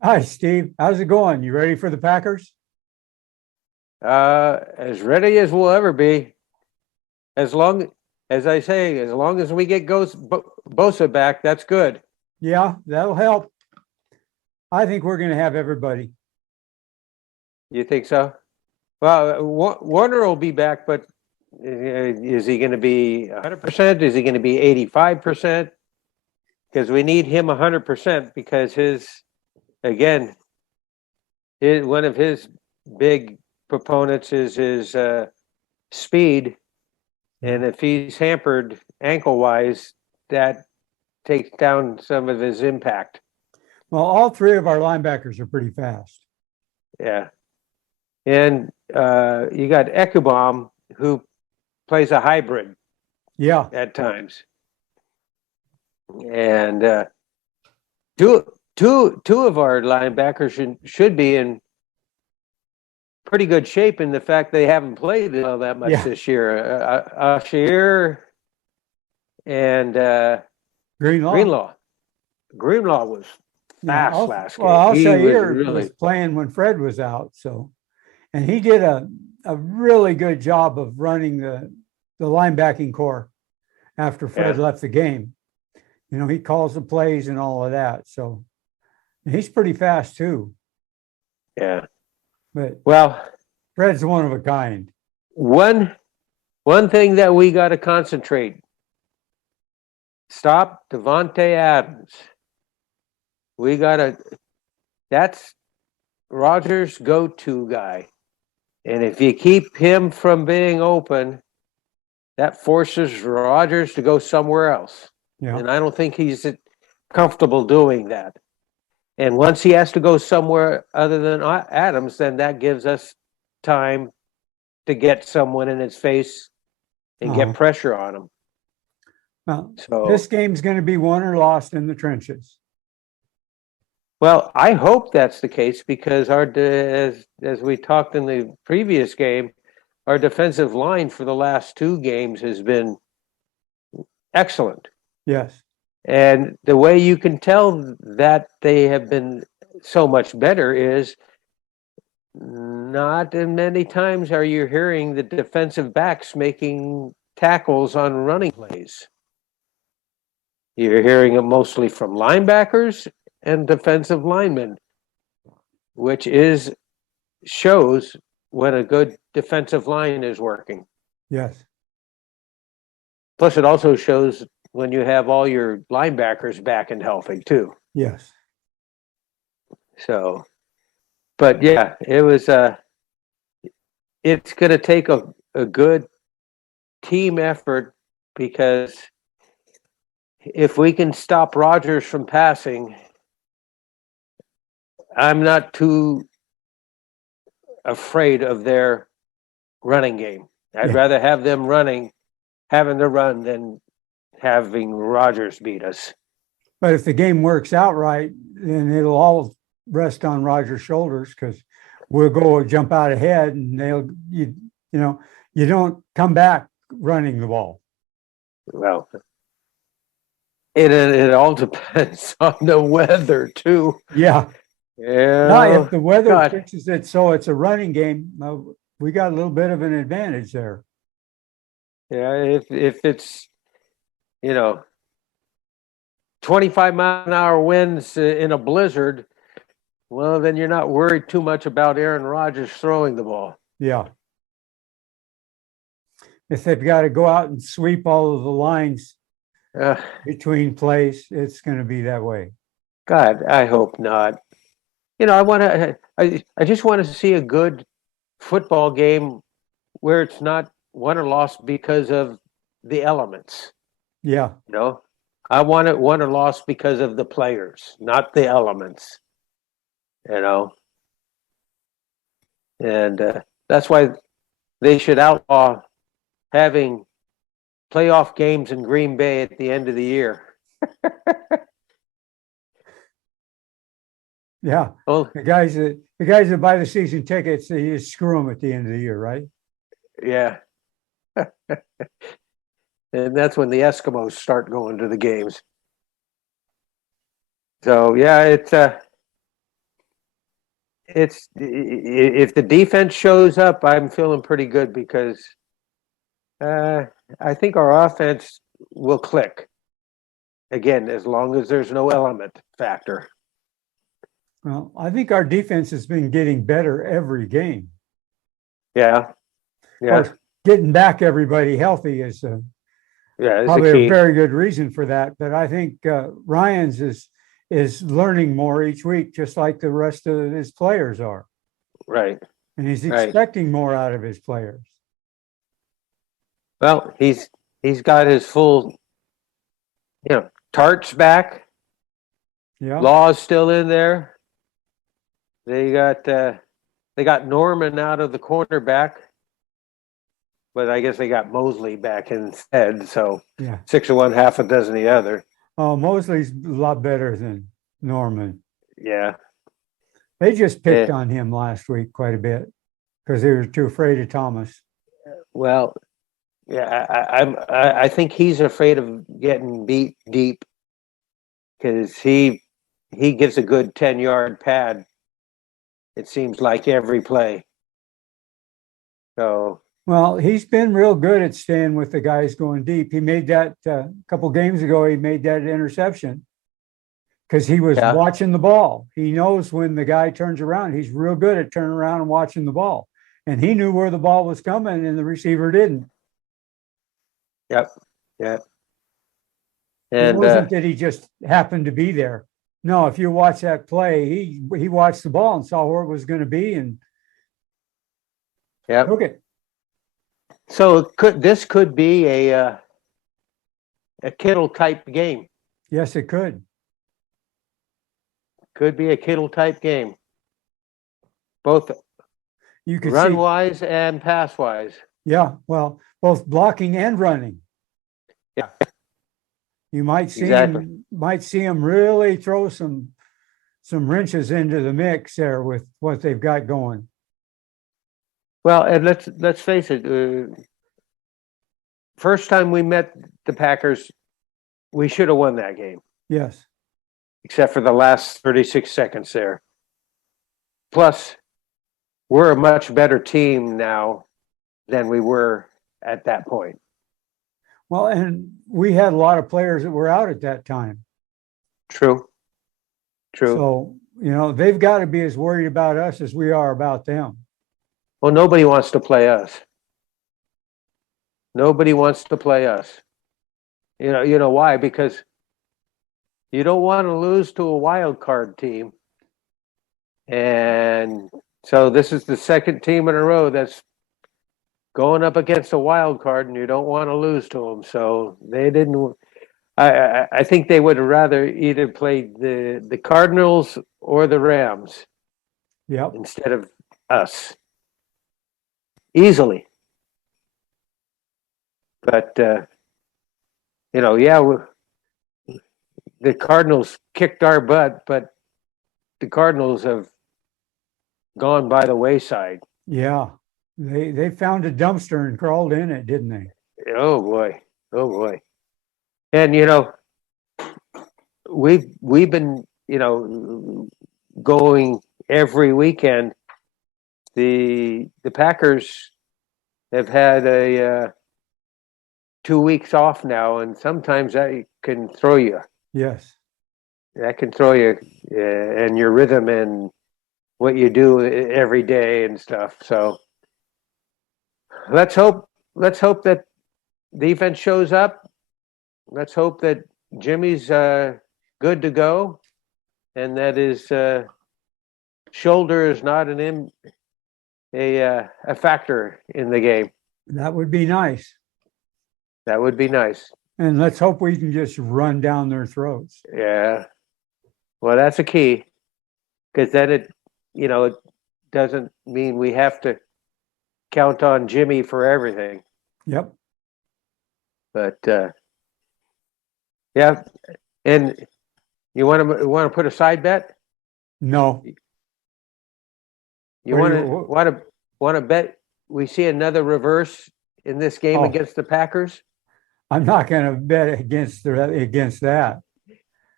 Hi, Steve. How's it going? You ready for the Packers? As ready as we'll ever be. As long as I say, as long as we get Bosa back, that's good. Yeah, that'll help. I think we're going to have everybody. You think so? Well, Warner will be back, but is he going to be 100%? Is he going to be 85%? Because we need him 100% because one of his big proponents is his speed. And if he's hampered ankle-wise, that takes down some of his impact. Well, all three of our linebackers are pretty fast. Yeah. And you got Ekubom, who plays a hybrid. Yeah. At times. And two of our linebackers should be in pretty good shape in the fact they haven't played all that much this year. Ashir and Greenlaw. Greenlaw was fast last game. Well, Ashir was playing when Fred was out, and he did a really good job of running the linebacking core after Fred left the game. You know, he calls the plays and all of that. So he's pretty fast too. Yeah. But well, Fred's one of a kind. One thing that we got to concentrate. Stop Devontae Adams. That's Rodgers' go-to guy. And if you keep him from being open, that forces Rodgers to go somewhere else. Yeah. And I don't think he's comfortable doing that. And once he has to go somewhere other than Adams, then that gives us time to get someone in his face and get pressure on him. Well, this game's going to be won or lost in the trenches. Well, I hope that's the case because as we talked in the previous game, our defensive line for the last two games has been excellent. Yes. And the way you can tell that they have been so much better is not in many times are you hearing the defensive backs making tackles on running plays. You're hearing it mostly from linebackers and defensive linemen, which shows when a good defensive line is working. Yes. Plus, it also shows when you have all your linebackers back and healthy too. Yes. So, but yeah, it was. It's going to take a good team effort because if we can stop Rodgers from passing, I'm not too afraid of their running game. I'd rather have them having to run than having Rodgers beat us. But if the game works out right, then it'll all rest on Rodgers' shoulders because we'll go jump out ahead and you don't come back running the ball. Well, it all depends on the weather too. Yeah. Yeah. If the weather fixes it so it's a running game, we got a little bit of an advantage there. Yeah, if it's 25-mile-an-hour winds in a blizzard, well, then you're not worried too much about Aaron Rodgers throwing the ball. Yeah. If they've got to go out and sweep all of the lines between plays, it's going to be that way. God, I hope not. I just want to see a good football game where it's not won or lost because of the elements. Yeah. You know, I want it won or lost because of the players, not the elements. You know, and that's why they should outlaw having playoff games in Green Bay at the end of the year. Yeah. Oh, The guys that buy the season tickets, you just screw them at the end of the year, right? yeah. And that's when the Eskimos start going to the games. So yeah, it's if the defense shows up, I'm feeling pretty good because I think our offense will click again as long as there's no element factor. Well, I think our defense has been getting better every game. Yeah, Of yeah, course, getting back everybody healthy is yeah. It's probably a a key. very good reason for that. But I think Ryan's is learning more each week, just like the rest of his players are, Right, and he's right. expecting more out of his players. Well, he's got his full, Tart's back. Yeah, Law's still in there. They got Norman out of the cornerback, but I guess they got Mosley back instead. So yeah. 6 of one, half a dozen the other. Oh, Mosley's a lot better than Norman. Yeah. They just picked Eh, on him last week quite a bit because they were too afraid of Thomas. well, yeah, I think he's afraid of getting beat deep because he gives a good 10-yard pad. It seems like every play. So Well, he's been real good at staying with the guys going deep. He made that a couple games ago. He made that interception because he was yeah, watching the ball. He knows when the guy turns around. He's real good at turning around and watching the ball. And he knew where the ball was coming, and the receiver didn't. yep, yeah, It and wasn't that he just happened to be there. No, if you watch that play, he watched the ball and saw where it was going to be and yep. took it. So this could be a Kittle type game. Yes, it could. Could be a Kittle type game, both You could run see, wise and pass wise. yeah, well, both blocking and running. Yeah, You exactly. might see him really throw some wrenches into the mix there with what they've got going. Well, and let's face it. First time we met the Packers, we should have won that game, Yes. except for the last 36 seconds there. Plus, we're a much better team now than we were at that point. Well, and we had a lot of players that were out at that time. True. True. So, they've got to be as worried about us as we are about them. Well, nobody wants to play us. Nobody wants to play us. You know why? Because you don't want to lose to a wild card team. And so this is the second team in a row that's going up against a wild card, and you don't want to lose to them. So they didn't. I think they would have rather either played the Cardinals or the Rams Yep. instead of us easily. But yeah, the Cardinals kicked our butt, but the Cardinals have gone by the wayside. Yeah. They found a dumpster and crawled in it, didn't they? Oh boy, oh boy. And we've been going every weekend. The Packers have had a 2 weeks off now, and sometimes that can throw you. Yes. That can throw you and your rhythm and what you do every day and stuff. So let's hope that defense shows up. Let's hope that Jimmy's good to go, and that his shoulder is not a factor in the game. That would be nice. That would be nice. And let's hope we can just run down their throats. Yeah. Well, that's a key, because then it doesn't mean we have to count on Jimmy for everything. Yep. But yeah, and you want to put a side bet? No. You want to bet we see another reverse in this game against the Packers? I'm not going to bet against that.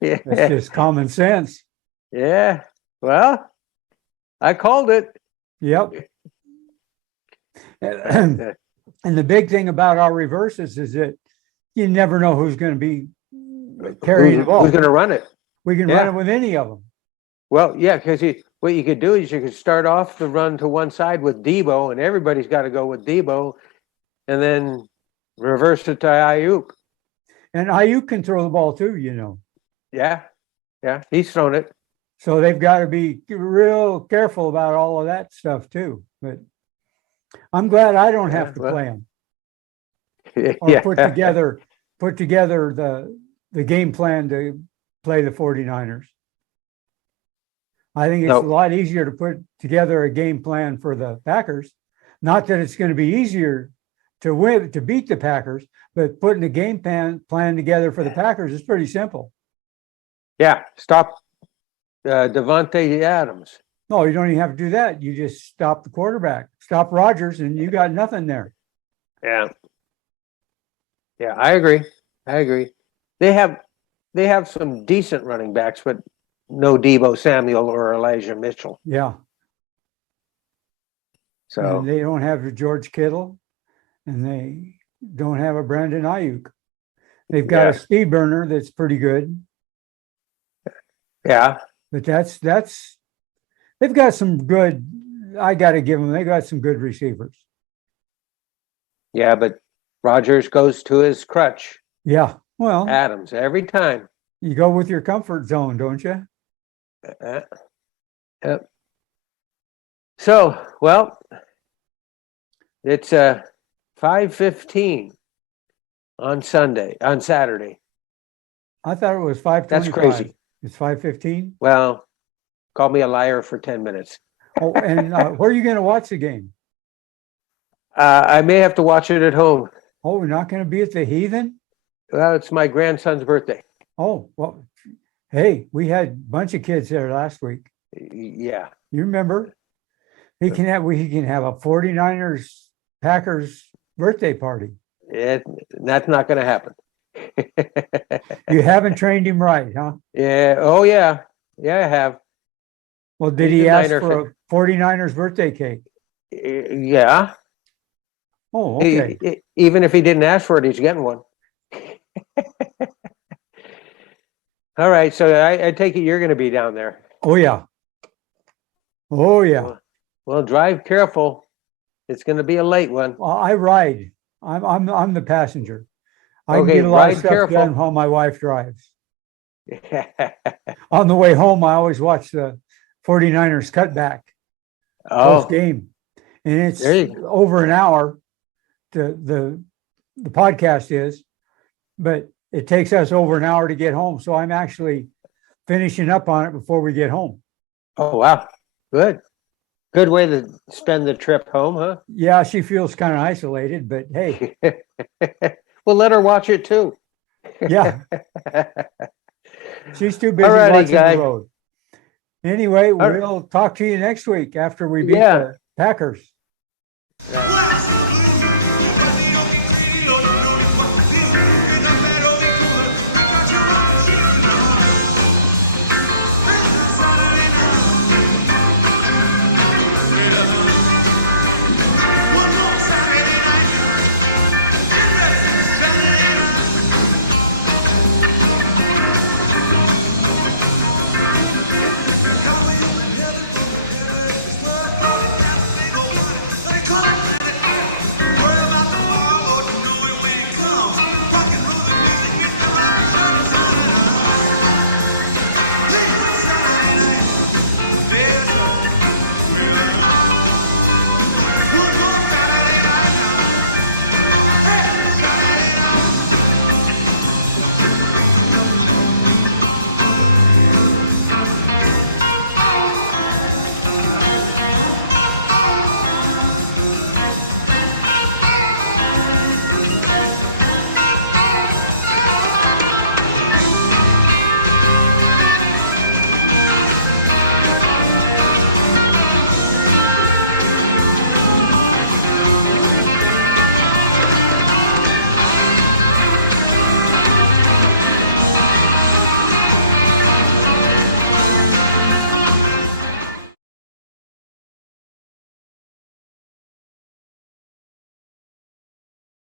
Yeah, That's just common sense. Yeah. Well, I called it. Yep. And the big thing about our reverses is that you never know who's going to be carrying the ball. Who's going to run it? We can run it with any of them. Well, yeah, because what you could do is you could start off the run to one side with Debo, and everybody's got to go with Debo, and then reverse it to Ayuk. And Ayuk can throw the ball too, Yeah, he's thrown it. So they've got to be real careful about all of that stuff too. But I'm glad I don't have to play them or put together the game plan to play the 49ers. I think it's a lot easier to put together a game plan for the Packers. Not that it's going to be easier to beat the Packers, but putting a game plan together for the Packers is pretty simple. Yeah, stop Devontae Adams. No, you don't even have to do that. You just stop the quarterback, stop Rodgers, and you got nothing there. Yeah, I agree. They have some decent running backs, but no Debo Samuel or Elijah Mitchell. Yeah. So and they don't have a George Kittle, and they don't have a Brandon Ayuk. They've got a speed burner that's pretty good. Yeah. But they've got some good, I got to give them, they got some good receivers. Yeah, but Rodgers goes to his crutch. Yeah, well. Adams, every time. You go with your comfort zone, don't you? Yep. So, well, it's 5:15 on Saturday. I thought it was 5:25. That's crazy. It's 5:15? Well, call me a liar for 10 minutes. Oh, and where are you going to watch the game? I may have to watch it at home. Oh, we're not going to be at the Heathen? Well, it's my grandson's birthday. Oh, well, hey, we had a bunch of kids there last week. Yeah. You remember? We can have a 49ers Packers birthday party. That's not going to happen. You haven't trained him right, huh? Yeah. Oh, yeah. Yeah, I have. Well, did he ask for a 49ers birthday cake? Yeah. Oh, okay. Even if he didn't ask for it, he's getting one. All right. So I take it you're going to be down there. Oh, yeah. Oh, yeah. Well, drive careful. It's going to be a late one. Well, I ride. I'm the passenger. I can get a lot of stuff done while my wife drives. On the way home, I always watch the 49ers Cutback post game. And it's over an hour. The podcast is, but it takes us over an hour to get home. So I'm actually finishing up on it before we get home. Oh, wow. Good. Good way to spend the trip home, huh? Yeah, she feels kind of isolated, but hey. Well, let her watch it too. Yeah. She's too busy watching the road. Anyway, we'll talk to you next week after we beat the Packers. Yeah.